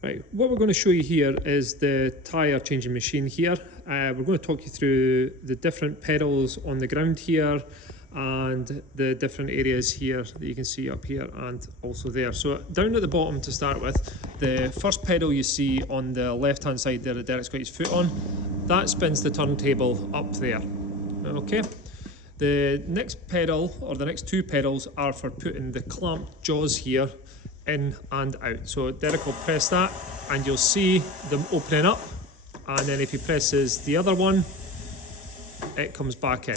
Right, what we're going to show you here is the tyre changing machine here. We're going to talk you through the different pedals on the ground here and the different areas here that you can see up here and also there. So down at the bottom to start with, the first pedal you see on the left hand side there that Derek's got his foot on, that spins the turntable up there. Okay. The next pedal, or the next two pedals, are for putting the clamped jaws here in and out. So Derek will press that and you'll see them opening up, and then if he presses the other one, it comes back in.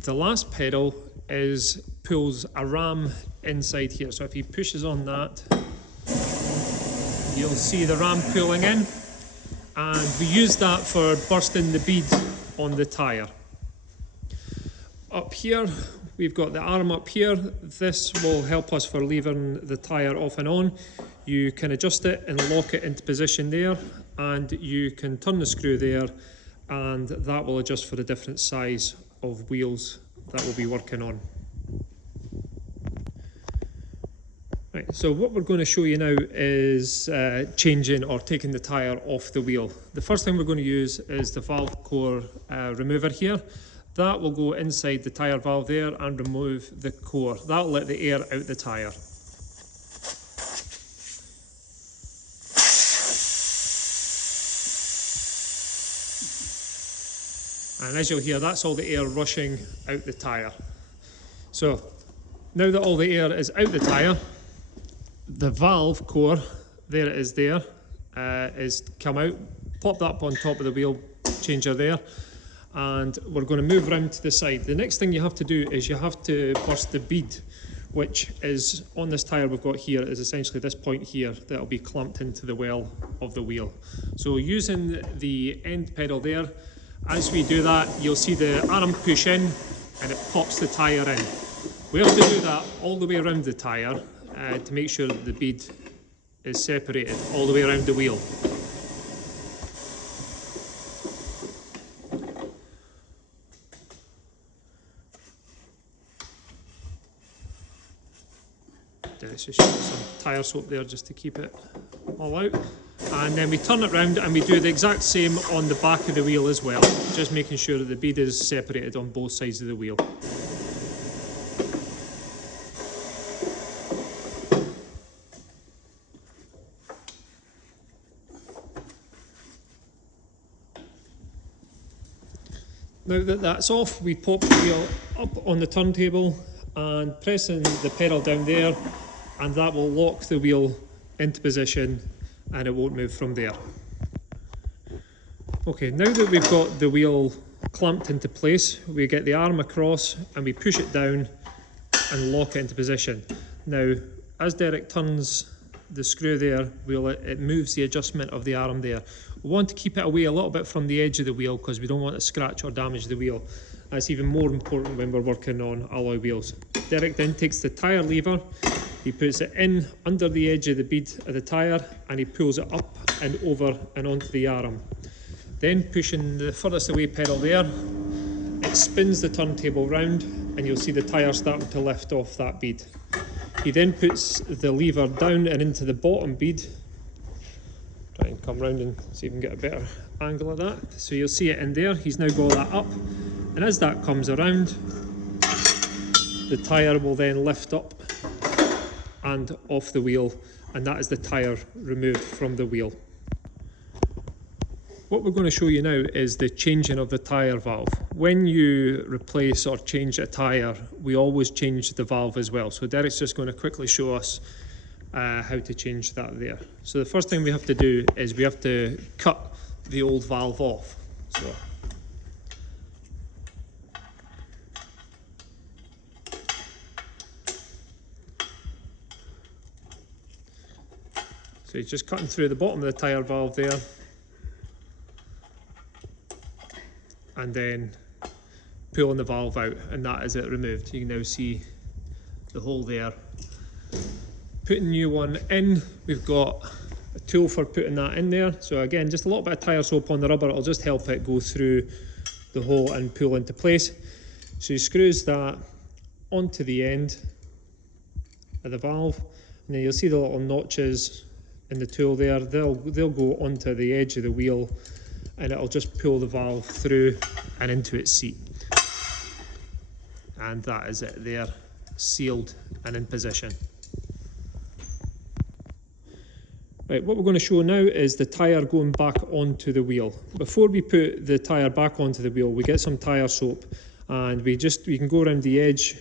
The last pedal pulls a ram inside here. So if he pushes on that, you'll see the ram pulling in, and we use that for bursting the bead on the tyre. Up here, we've got the arm up here. This will help us for leaving the tyre off and on. You can adjust it and lock it into position there, and you can turn the screw there, and that will adjust for the different size of wheels that we'll be working on. Right, so what we're going to show you now is changing or taking the tyre off the wheel. The first thing we're going to use is the valve core remover here. That will go inside the tyre valve there and remove the core. That'll let the air out the tyre. And as you'll hear, that's all the air rushing out the tyre. So now that all the air is out the tyre, the valve core, there it is there, is come out. Pop that up on top of the wheel changer there, and we're going to move around to the side. The next thing you have to do is you have to burst the bead, which is on this tyre we've got here, is essentially this point here that'll be clamped into the well of the wheel. So using the end pedal there, as we do that, you'll see the arm push in and it pops the tyre in. We have to do that all the way around the tyre to make sure that the bead is separated all the way around the wheel. Let's just use some tyre soap there just to keep it all out. And then we turn it round and we do the exact same on the back of the wheel as well, just making sure that the bead is separated on both sides of the wheel. Now that that's off, we pop the wheel up on the turntable and pressing the pedal down there, and that will lock the wheel into position and it won't move from there. Okay, now that we've got the wheel clamped into place, we get the arm across and we push it down and lock it into position. Now, as Derek turns the screw there, it moves the adjustment of the arm there. We want to keep it away a little bit from the edge of the wheel because we don't want to scratch or damage the wheel. That's even more important when we're working on alloy wheels. Derek then takes the tyre lever, he puts it in under the edge of the bead of the tyre, and he pulls it up and over and onto the arm. Then pushing the furthest away pedal there, it spins the turntable round and you'll see the tyre starting to lift off that bead. He then puts the lever down and into the bottom bead. Try and come round and see if we can get a better angle of that. So you'll see it in there. He's now got that up, and as that comes around, the tyre will then lift up and off the wheel, and that is the tyre removed from the wheel. What we're going to show you now is the changing of the tyre valve. When you replace or change a tyre, we always change the valve as well. So Derek's just going to quickly show us how to change that there. So the first thing we have to do is we have to cut the old valve off. So he's just cutting through the bottom of the tyre valve there, and then pulling the valve out, and that is it removed. You can now see the hole there. Putting a new one in, we've got a tool for putting that in there. So again, just a little bit of tyre soap on the rubber, it'll just help it go through the hole and pull into place. So he screws that onto the end of the valve, and then you'll see the little notches in the tool there. They'll go onto the edge of the wheel, and it'll just pull the valve through and into its seat. And that is it there, sealed and in position. Right, what we're going to show now is the tyre going back onto the wheel. Before we put the tyre back onto the wheel, we get some tyre soap, and we can go around the edge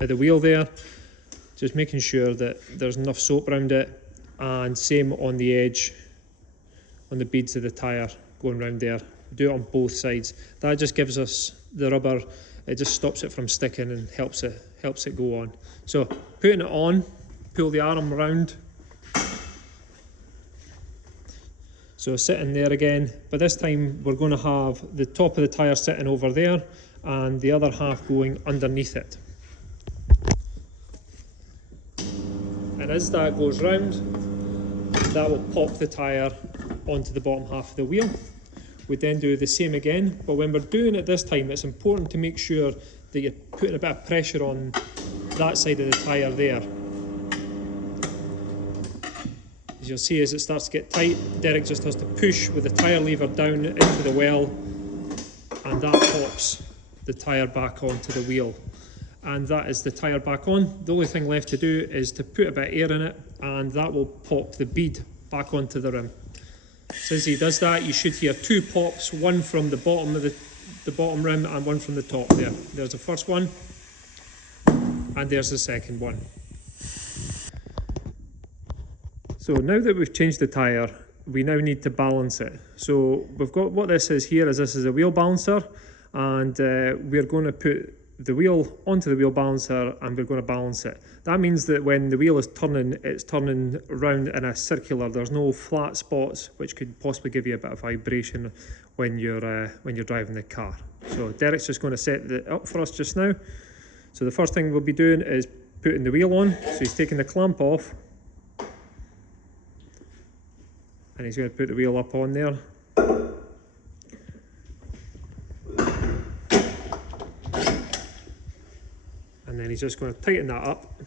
of the wheel there, just making sure that there's enough soap around it, and same on the edge, on the beads of the tyre going around there. Do it on both sides. That just gives us the rubber, it just stops it from sticking and helps it go on. So putting it on, pull the arm around. So sitting there again, but this time we're going to have the top of the tyre sitting over there and the other half going underneath it. And as that goes round, that will pop the tyre onto the bottom half of the wheel. We then do the same again, but when we're doing it this time, it's important to make sure that you're putting a bit of pressure on that side of the tyre there. As you'll see, as it starts to get tight, Derek just has to push with the tyre lever down into the well, and that pops the tyre back onto the wheel. And that is the tyre back on. The only thing left to do is to put a bit of air in it, and that will pop the bead back onto the rim. So as he does that, you should hear two pops, one from the bottom of the bottom rim and one from the top there. There's the first one, and there's the second one. So now that we've changed the tyre, we now need to balance it. So we've got, what this is here is this is a wheel balancer, and we're going to put the wheel onto the wheel balancer and we're going to balance it. That means that when the wheel is turning, it's turning around in a circular. There's no flat spots, which could possibly give you a bit of vibration when you're driving the car. So Derek's just going to set it up for us just now. So the first thing we'll be doing is putting the wheel on. So he's taking the clamp off, and he's going to put the wheel up on there. And then he's just going to tighten that up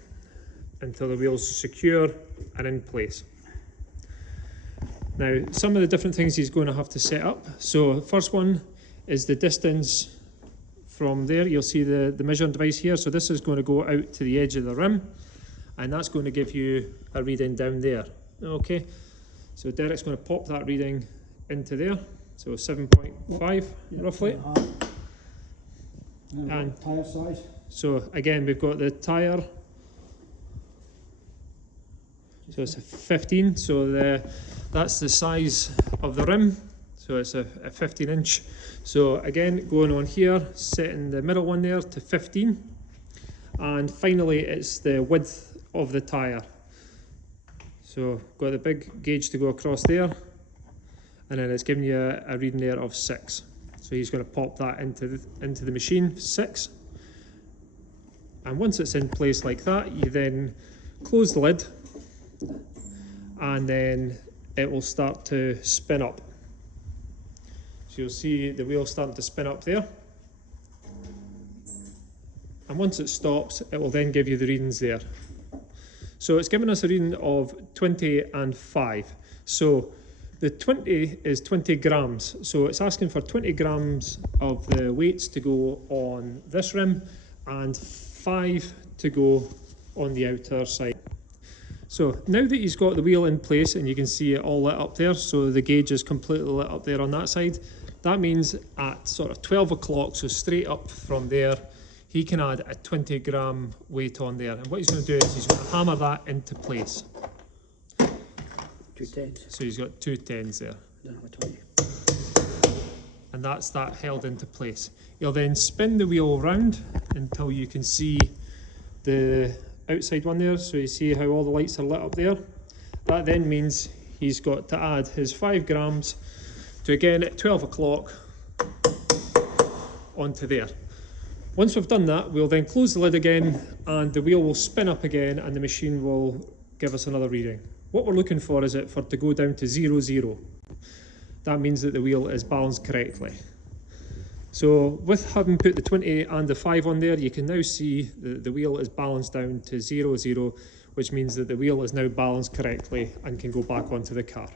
until the wheel's secure and in place. Now, some of the different things he's going to have to set up. So first one is the distance from there. You'll see the measuring device here. So this is going to go out to the edge of the rim, and that's going to give you a reading down there. Okay, so Derek's going to pop that reading into there. So 7.5 roughly. And tyre size. So again, we've got the tyre. So it's a 15. So that's the size of the rim. So it's a 15 inch. So again, going on here, setting the middle one there to 15. And finally, it's the width of the tyre. So got the big gauge to go across there, and then it's giving you a reading there of 6. So he's going to pop that into the machine, 6. And once it's in place like that, you then close the lid, and then it will start to spin up. So you'll see the wheel starting to spin up there. And once it stops, it will then give you the readings there. So it's given us a reading of 20 and 5. So the 20 is 20 grams. So it's asking for 20 grams of the weights to go on this rim and 5 to go on the outer side. So now that he's got the wheel in place, and you can see it all lit up there, so the gauge is completely lit up there on that side, that means at sort of 12 o'clock, so straight up from there, he can add a 20 gram weight on there. And what he's going to do is he's going to hammer that into place. 2 tens. So he's got 2 tens there. Don't have a 20. And that's that held into place. He'll then spin the wheel around until you can see the outside one there. So you see how all the lights are lit up there. That then means he's got to add his 5 grams to, again, at 12 o'clock onto there. Once we've done that, we'll then close the lid again, and the wheel will spin up again, and the machine will give us another reading. What we're looking for is for it to go down to 0, 0. That means that the wheel is balanced correctly. So with having put the 20 and the 5 on there, you can now see the wheel is balanced down to 0, 0, which means that the wheel is now balanced correctly and can go back onto the car.